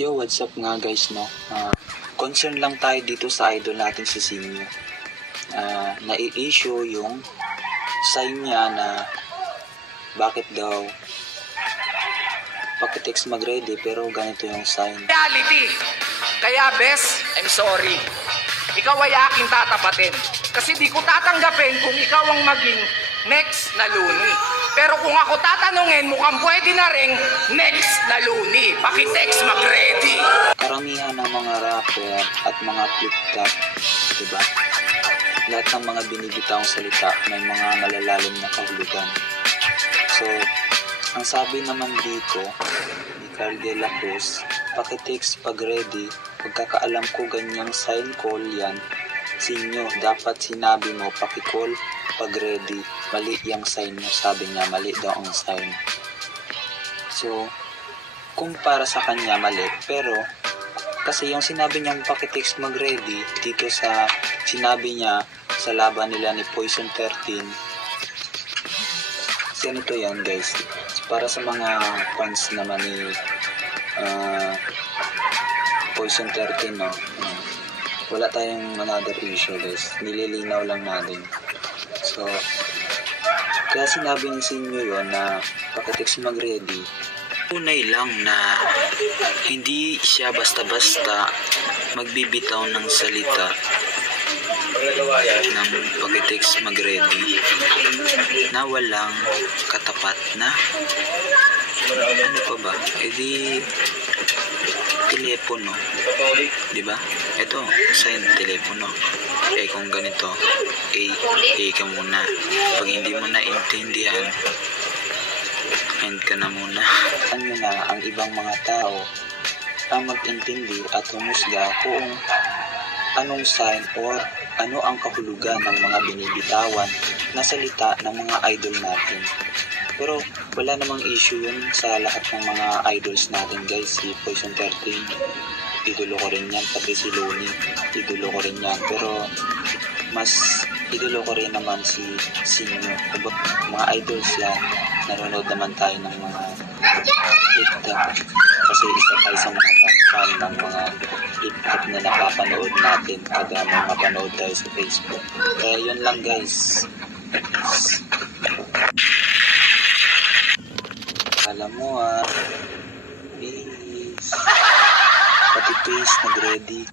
Yo, what's up nga guys, no? Concern lang tayo dito sa idol natin si Sinyo. Nai-issue yung sign niya na bakit daw pakitext mag-ready pero ganito yung sign. Reality. Kaya bes, I'm sorry. Ikaw ay aking tatapatin. Kasi di ko tatanggapin kung ikaw ang maging next na Luni. Pero kung ako tatanungin, mukhang pwede na rin next na Luni. Pakitext mag-ready. Karamihan ng mga rapper at mga flip-top, diba? Lahat ng mga binibitawang salita may mga malalalim na kahulugan. So, ang sabi naman dito ni Carl De La Cruz, pakitext pag ready, pagkakaalam ko ganyang sign call yan, Sinyo, dapat sinabi mo pakicall pag ready, mali yung sign mo, sabi niya, mali daw ang sign. So, kung para sa kanya mali, pero kasi yung sinabi niyang pakitext mag ready, dito sa sinabi niya sa laban nila ni Poison 13, ganito yan guys, para sa mga fans naman ni Poison 13, no? Wala tayong another issue guys, nililinaw lang natin. So, kaya sinabi ni Sinyo yun na pakitext mag-ready, tunay lang na hindi siya basta-basta magbibitaw ng salita ng pakitext mag-ready na walang katapat na ano pa ba? Edi telepono, di ba? Ito, sign telepono. Eh kung ganito, ka muna. Pag hindi mo na intindihan, end ka na muna. Ano na ang ibang mga tao ang mag-intindi at humusga kung anong sign or ano ang kahulugan ng mga binibitawan na salita ng mga idol natin. Pero wala namang issue yun sa lahat ng mga idols natin guys. Si Poison 13, idolo ko rin yan. Pati si Luni, idolo ko rin yan. Pero mas idolo ko rin naman si Sinyo. Mga idols yan, nanonood naman tayo ng mga hip-hop. Kasi isa tayo sa mga fan ng mga hip-hop na napapanood natin. Kada may mapanood tayo sa Facebook. Kaya yun lang guys. Alam mo peace. Pati peace, nag-ready.